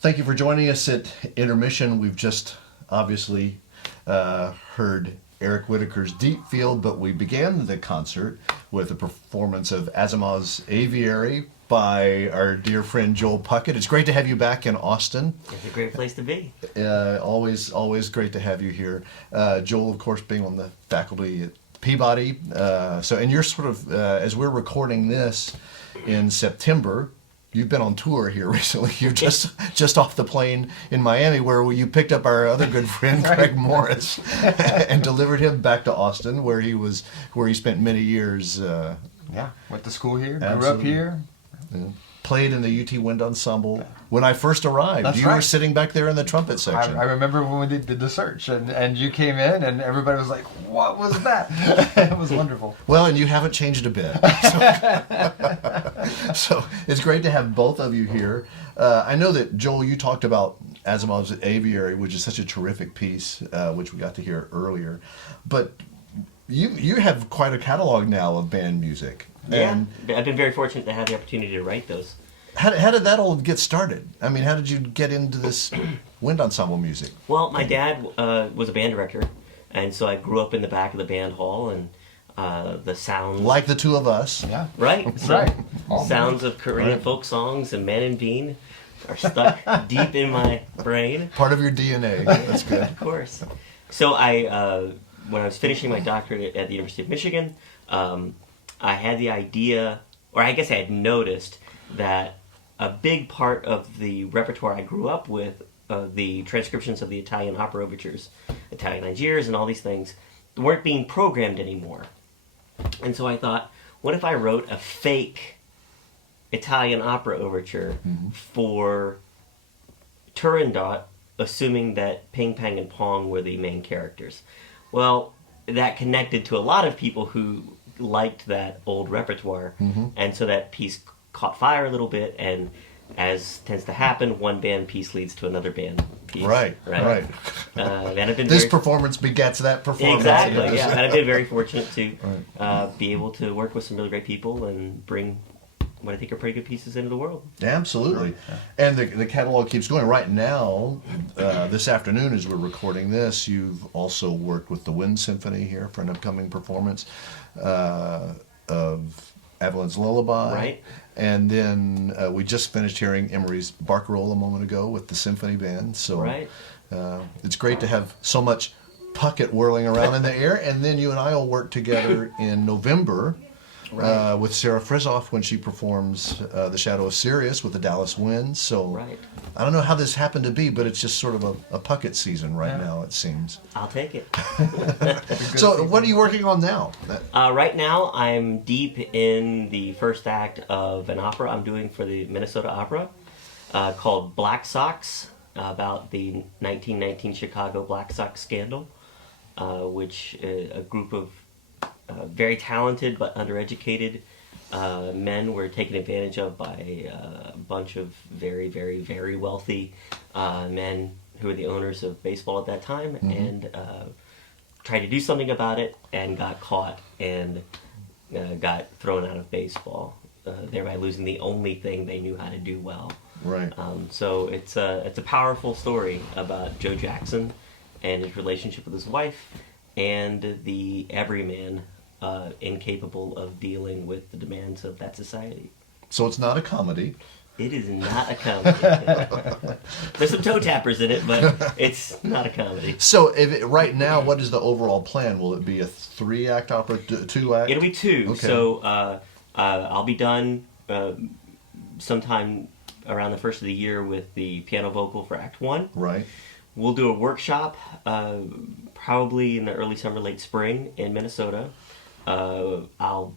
Thank you for joining us at Intermission. We've just obviously heard Eric Whitaker's Deep Field, but we began the concert with a performance of Asimov's Aviary by our dear friend Joel Puckett. It's great to have you back in Austin. It's a great place to be. Always great to have you here. Joel, of course, being on the faculty at Peabody. And you're sort of, as we're recording this in September, you've been on tour here recently. You're just off the plane in Miami, where you picked up our other good friend Greg Morris and delivered him back to Austin, where he spent many years. Went to school here, grew Absolutely. up here. Yeah. Played in the UT Wind Ensemble when I first arrived. That's you right. were sitting back there in the trumpet section. I remember when we did the search, and you came in, and everybody was like, "What was that?" It was wonderful. Well, and you haven't changed a bit. So it's great to have both of you here. I know that, Joel, you talked about Asimov's Aviary, which is such a terrific piece, which we got to hear earlier. But you have quite a catalog now of band music. Yeah, I've been very fortunate to have the opportunity to write those. How did that all get started? I mean, how did you get into this wind ensemble music? Well, my dad was a band director, and so I grew up in the back of the band hall, and the sounds... Like the two of us. Yeah, Right. So right. Sounds of Korean folk songs and Man and Bean are stuck deep in my brain. Part of your DNA. That's good. Of course. So when I was finishing my doctorate at the University of Michigan, I had the idea, or I guess I had noticed, that a big part of the repertoire I grew up with, the transcriptions of the Italian opera overtures, Italian Algiers and all these things, weren't being programmed anymore. And so I thought, what if I wrote a fake Italian opera overture for Turandot, assuming that Ping Pang and Pong were the main characters? Well, that connected to a lot of people who liked that old repertoire, and so that piece caught fire a little bit, and as tends to happen, one band piece leads to another band piece. Right. And I've been This performance begets that performance. exactly, yeah. And I've been very fortunate to be able to work with some really great people and bring what I think are pretty good pieces into the world. Absolutely. And the catalog keeps going. Right now, this afternoon as we're recording this, you've also worked with the Wind Symphony here for an upcoming performance of Evelyn's Lullaby. Right. And then we just finished hearing Emery's Barcarolle a moment ago with the symphony band. So Right. It's great to have so much Puckett whirling around in the air. And then you and I will work together in November with Sarah Frizoff when she performs The Shadow of Sirius with the Dallas Winds. So I don't know how this happened to be, but it's just sort of a Puckett season right now, it seems. I'll take it. So what are you working on now? Right now, I'm deep in the first act of an opera I'm doing for the Minnesota Opera called Black Sox, about the 1919 Chicago Black Sox scandal, which a group of very talented but undereducated men were taken advantage of by a bunch of very, very, very wealthy men who were the owners of baseball at that time, and tried to do something about it and got caught and got thrown out of baseball, thereby losing the only thing they knew how to do well. Right. So it's a powerful story about Joe Jackson and his relationship with his wife and the everyman incapable of dealing with the demands of that society. So it's not a comedy. It is not a comedy. There's some toe tappers in it, but it's not a comedy. So right now, what is the overall plan? Will it be a 3-act opera, 2-act? It'll be 2. Okay. So I'll be done sometime around the first of the year with the piano vocal for Act 1. Right. We'll do a workshop probably in the early summer, late spring in Minnesota. I'll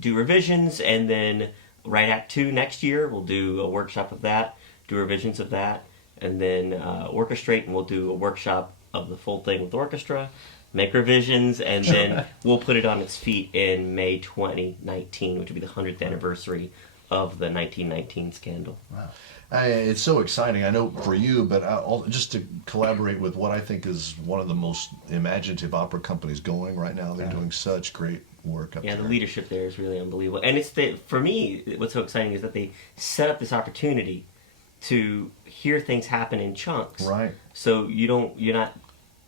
do revisions, and then write Act 2 next year. We'll do a workshop of that, do revisions of that, and then orchestrate, and we'll do a workshop of the full thing with orchestra, make revisions, and then we'll put it on its feet in May 2019, which will be the 100th anniversary of the 1919 scandal. Wow. It's so exciting. I know for you, but just to collaborate with what I think is one of the most imaginative opera companies going right now. They're doing such great work up there. Yeah, the leadership there is really unbelievable. And for me, what's so exciting is that they set up this opportunity to hear things happen in chunks. Right. So you're not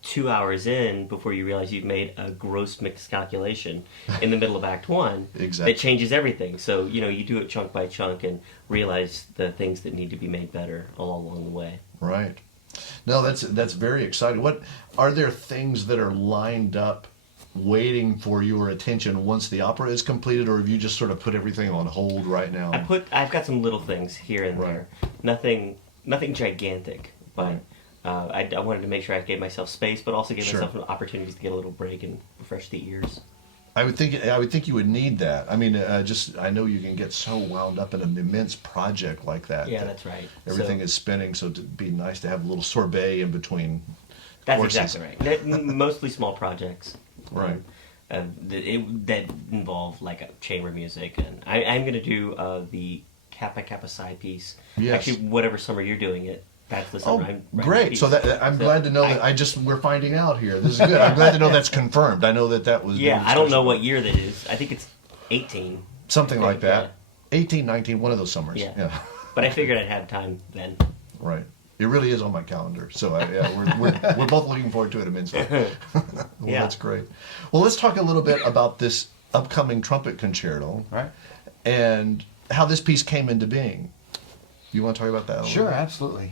2 hours in before you realize you've made a gross miscalculation in the middle of Act 1 Exactly. that changes everything. So, you do it chunk by chunk and realize the things that need to be made better all along the way. Right. No, that's very exciting. What are there things that are lined up waiting for your attention once the opera is completed, or have you just sort of put everything on hold right now? I've got some little things here and there. Nothing gigantic, but I wanted to make sure I gave myself space, but also gave myself an opportunity to get a little break and refresh the ears. I would think you would need that. I mean, I know you can get so wound up in an immense project like that. Yeah, that's right. Everything is spinning, so it'd be nice to have a little sorbet in between. That's courses. exactly right. Mostly small projects. Right. That involve like a chamber music, and I'm going to do the Kappa Kappa Psi piece. Yes. Actually, whatever summer you're doing it, that's the summer I'm writing great! the piece. So I'm glad to know that we're finding out here. This is good. I'm glad to know that's confirmed. I know that was. Yeah, I don't know what year that is. I think it's 18. Something like that. Yeah. 18, 19, one of those summers. Yeah. But I figured I'd have time then. Right. It really is on my calendar, so we're both looking forward to it immensely. Yeah. That's great. Well, let's talk a little bit about this upcoming trumpet concerto, Right. and how this piece came into being. You want to talk about that? A little Sure, bit? absolutely.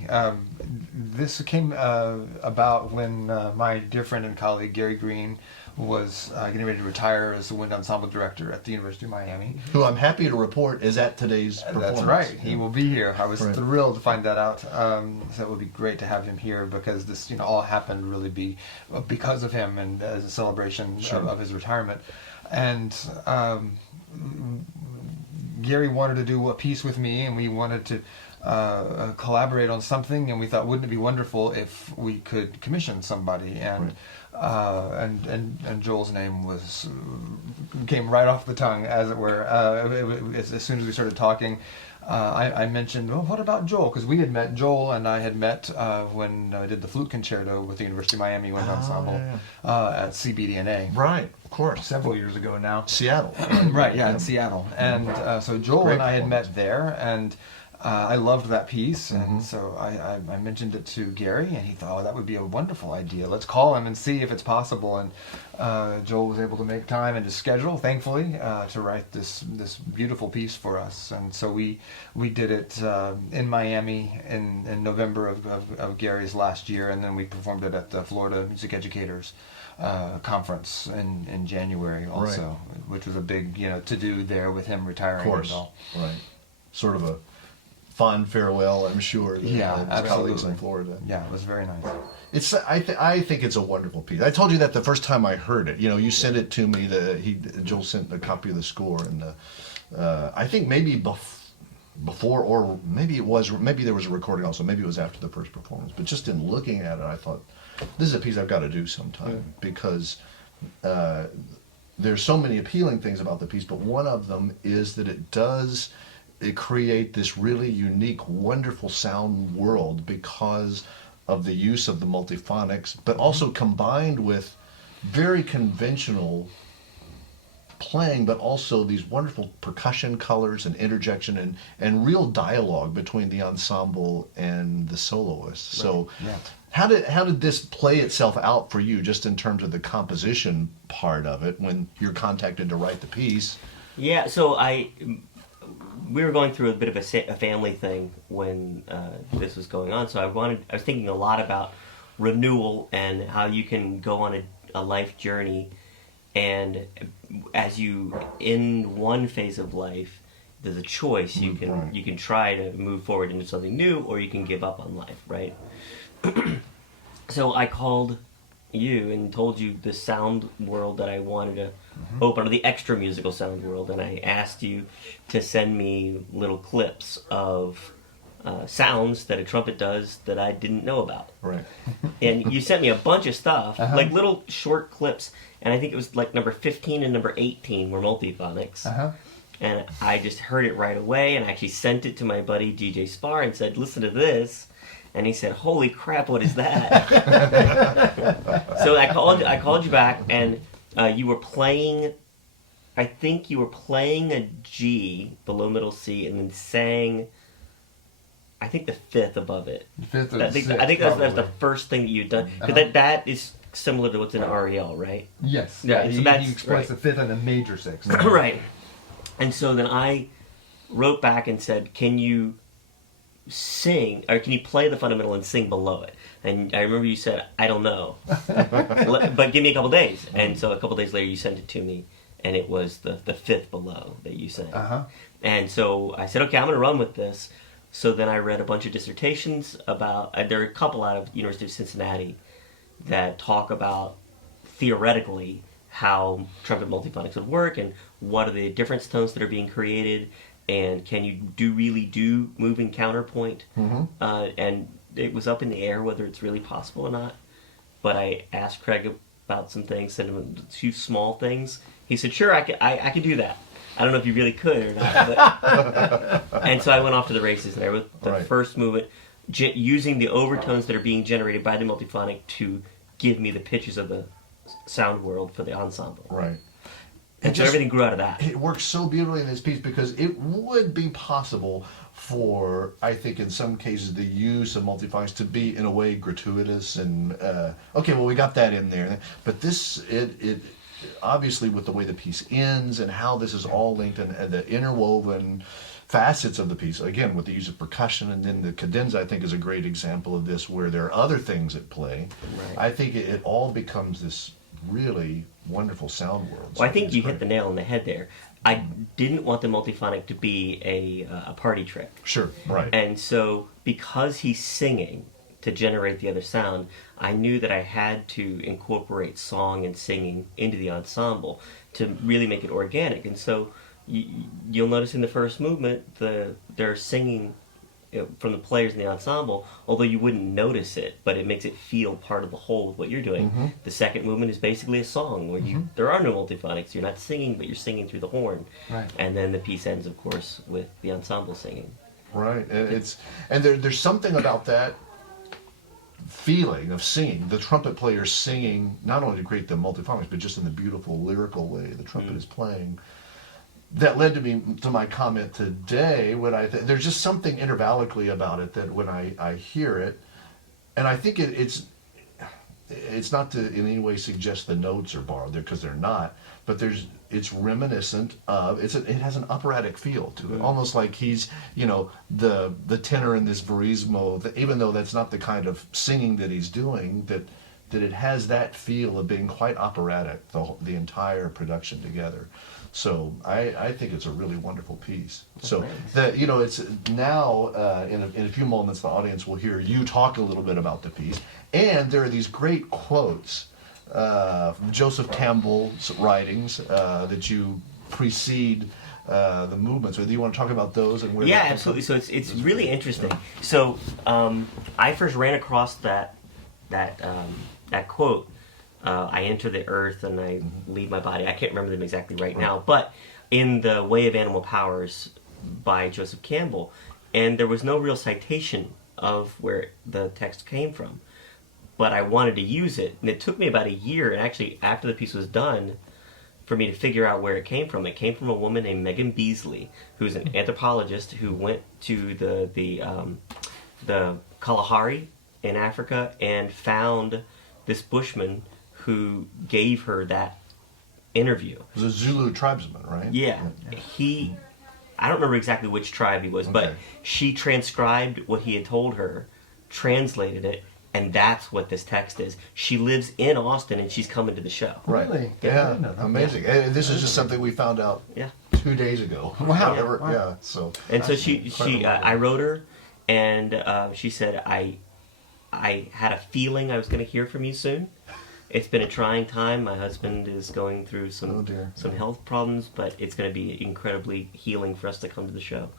This came about when my dear friend and colleague Gary Green was getting ready to retire as the wind ensemble director at the University of Miami. Who I'm happy to report is at today's performance. That's right. He will be here. I was Right. thrilled to find that out. So it would be great to have him here because this, all happened really because of him and as a celebration of his retirement. And Gary wanted to do a piece with me, and we wanted to collaborate on something, and we thought, wouldn't it be wonderful if we could commission somebody? And and Joel's name came right off the tongue, as it were. As soon as we started talking, I mentioned, well, what about Joel? Because Joel and I had met when I did the flute concerto with the University of Miami Wind Ensemble at CBDNA. Right, of course. Several years ago now. Seattle. Right, yeah, in Seattle. And so Joel Great and I had performance. met there, and I loved that piece, and so I mentioned it to Gary, and he thought, oh, that would be a wonderful idea. Let's call him and see if it's possible. And Joel was able to make time in his schedule, thankfully, to write this beautiful piece for us. And so we did it in Miami in November of Gary's last year, and then we performed it at the Florida Music Educators conference in January also, which was a big to do there with him retiring. Of course. And all. Right. Sort of a fond farewell, I'm sure. Yeah, his absolutely. colleagues in Florida. Yeah, it was very nice. I think it's a wonderful piece. I told you that the first time I heard it. You sent it to me. Joel sent a copy of the score, and I think maybe before, or maybe there was a recording also. Maybe it was after the first performance. But just in looking at it, I thought, this is a piece I've got to do sometime because there's so many appealing things about the piece. But one of them is that it create this really unique, wonderful sound world because of the use of the multiphonics, but also combined with very conventional playing, but also these wonderful percussion colors and interjection and real dialogue between the ensemble and the soloist. So Yeah. how did this play itself out for you, just in terms of the composition part of it, when you're contacted to write the piece? Yeah, so we were going through a bit of a family thing when this was going on, so I was thinking a lot about renewal and how you can go on a life journey, and as you in one phase of life, there's a choice. You can try to move forward into something new, or you can give up on life, right? So I called you and told you the sound world that I wanted to open, or the extra musical sound world, and I asked you to send me little clips of sounds that a trumpet does that I didn't know about. Right. And you sent me a bunch of stuff, like little short clips, and I think it was like number 15 and number 18 were multiphonics. And I just heard it right away, and I actually sent it to my buddy DJ Spar and said, listen to this. And he said, holy crap, what is that? So I called you back, and you were playing, I think you were playing a G below middle C, and then sang I think the fifth above it. Fifth or I think sixth, that's the probably. first thing that you've done, because that is similar to what's in REL, right? Yes. Yeah, Yeah. so He that's expressed right. the fifth and the major sixth. Right. And so then I wrote back and said, can you sing, or can you play the fundamental and sing below it? And I remember you said, I don't know, but give me a couple days. And so a couple days later you sent it to me, and it was the fifth below that you sang. And so I said, okay, I'm going to run with this. So then I read a bunch of dissertations about, there are a couple out of University of Cincinnati that talk about theoretically how trumpet multiphonics would work and what are the different tones that are being created, and can you really do moving counterpoint. And it was up in the air whether it's really possible or not. But I asked Craig about some things, sent him a few small things. He said, sure, I could do that. I don't know if you really could or not. But and so I went off to the races, and I wrote the first movement using the overtones that are being generated by the multiphonic to give me the pitches of the sound world for the ensemble. Right. And so everything grew out of that. It works so beautifully in this piece because it would be possible for, I think in some cases, the use of multiphonics to be in a way gratuitous and, okay, well we got that in there. But this, it obviously with the way the piece ends and how this is all linked and the interwoven facets of the piece, again with the use of percussion, and then the cadenza I think is a great example of this where there are other things at play. I think it all becomes this really wonderful sound world. Well, I think you hit the nail on the head there. I didn't want the multiphonic to be a party trick. Sure, right. And so because he's singing to generate the other sound, I knew that I had to incorporate song and singing into the ensemble to really make it organic. And so you'll notice in the first movement, they're singing from the players in the ensemble, although you wouldn't notice it, but it makes it feel part of the whole of what you're doing. The second movement is basically a song where there are no multiphonics. You're not singing, but you're singing through the horn. And then the piece ends, of course, with the ensemble singing. Right, and there's something about that feeling of singing, the trumpet player singing, not only to create the multiphonics, but just in the beautiful lyrical way the trumpet is playing. That led to my comment today when there's just something intervallically about it that when I hear it, and I think it's not to in any way suggest the notes are borrowed there because they're not, but it's reminiscent of it has an operatic feel to it, almost like he's the tenor in this verismo, even though that's not the kind of singing that he's doing, that it has that feel of being quite operatic the entire production together. So I think it's a really wonderful piece. So it's now in a few moments the audience will hear you talk a little bit about the piece, and there are these great quotes from Joseph Campbell's writings that you precede the movement. So do you want to talk about those and where? Yeah, absolutely. So it's really interesting. So I first ran across that quote. I enter the earth and I leave my body. I can't remember them exactly right now, but in The Way of Animal Powers by Joseph Campbell, and there was no real citation of where the text came from, but I wanted to use it, and it took me about a year, and actually after the piece was done, for me to figure out where it came from. It came from a woman named Megan Beasley, who's an anthropologist who went to the Kalahari in Africa and found this bushman who gave her that interview. It was a Zulu tribesman, right? Yeah. I don't remember exactly which tribe he was, but she transcribed what he had told her, translated it, and that's what this text is. She lives in Austin, and she's coming to the show. Right. Really? Yeah, amazing. And this is just something we found out 2 days ago. Wow. Yeah, so. And so I wrote her, and she said, I had a feeling I was going to hear from you soon. It's been a trying time. My husband is going through some health problems, but it's going to be incredibly healing for us to come to the show.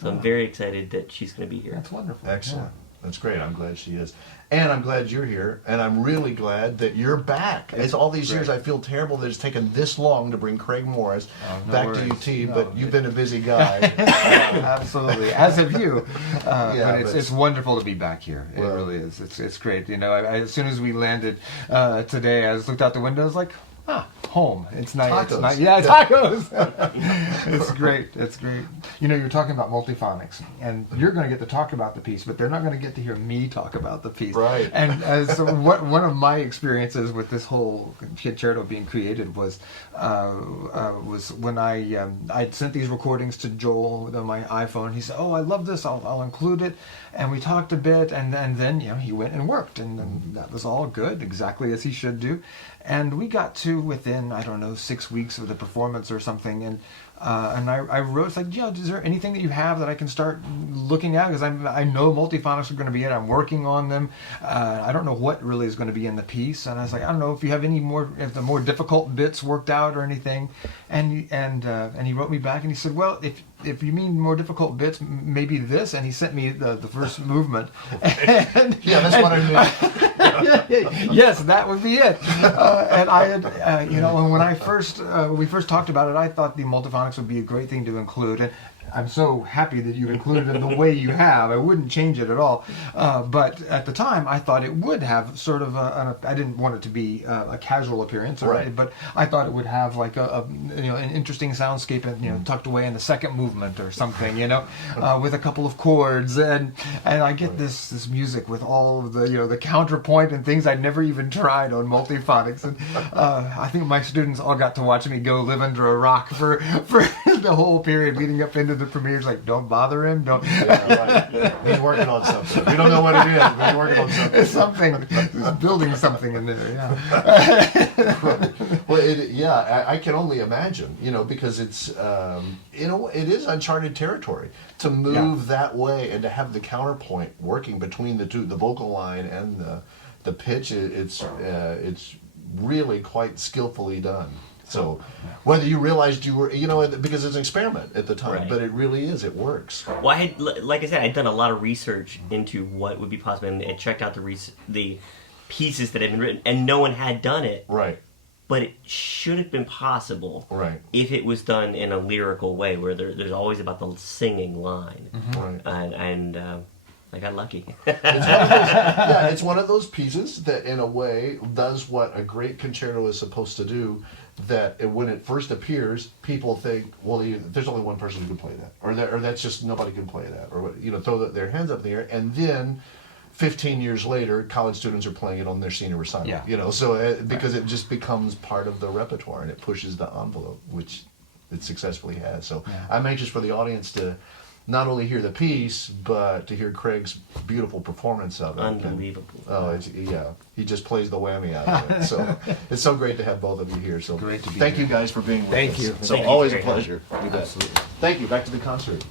So I'm very excited that she's going to be here. That's wonderful. Excellent. Yeah. That's great. I'm glad she is. And I'm glad you're here. And I'm really glad that you're back. It's all these years I feel terrible that it's taken this long to bring Craig Morris back to UT, but you've been a busy guy. Absolutely. As have you. But it's wonderful to be back here. It really is. It's great. As soon as we landed today, I just looked out the window, I was like, home. It's not. It's Tacos. not. Yeah, tacos. It's great. It's great. You know, you're talking about multiphonics, and you're going to get to talk about the piece, but they're not going to get to hear me talk about the piece. Right. And so one of my experiences with this whole concerto being created was when I'd sent these recordings to Joel on my iPhone. He said, "Oh, I love this. I'll include it." And we talked a bit, and then he went and worked, and that was all good, exactly as he should do. And we got to within, I don't know, 6 weeks of the performance or something, and I wrote, it's like, is there anything that you have that I can start looking at? Because I know multiphonics are going to be in. I'm working on them. I don't know what really is going to be in the piece. And I was like, I don't know if you have any more, if the more difficult bits worked out or anything. And he wrote me back and he said, well, if you mean more difficult bits, maybe this. And he sent me the first movement. And, Yeah, that's what I mean. yes, that would be it. And I had, when we first talked about it, I thought the multiphonics would be a great thing to include. And I'm so happy that you've included it the way you have. I wouldn't change it at all. But at the time, I thought it would have sort of I didn't want it to be a casual appearance, Right. But I thought it would have like an interesting soundscape, and tucked away in the second movement or something, with a couple of chords, and I get this music with all of the counterpoint and things I'd never even tried on multiphonics, and I think my students all got to watch me go live under a rock for the whole period leading up into the premieres. Like, don't bother him, don't. Yeah, right. He's working on something. We don't know what it is, but he's working on something. It's something. He's building something in there. Yeah. Well, I can only imagine, because it's, it is uncharted territory to move that way and to have the counterpoint working between the two, the vocal line and the pitch. It's really quite skillfully done. So, whether you realized you were, because it's an experiment at the time, Right. but it really is, it works. Well, like I said, I'd done a lot of research into what would be possible, and checked out the pieces that had been written, and no one had done it. Right, But it should have been possible right, if it was done in a lyrical way, where there's always about the singing line, right. and I got lucky. It's one of those pieces that, in a way, does what a great concerto is supposed to do. That when it first appears, people think, well, there's only one person who can play that, or that's just nobody can play that, or throw their hands up in the air, and then 15 years later, college students are playing it on their senior recital. Yeah. So because it just becomes part of the repertoire and it pushes the envelope, which it successfully has. So I'm anxious for the audience to not only hear the piece, but to hear Craig's beautiful performance of it. Unbelievable. He just plays the whammy out of it. So it's so great to have both of you here. So Great to be thank here. you guys for being with Thank us. you. So Thank you always a very much. pleasure. Absolutely. Thank you. Back to the concert.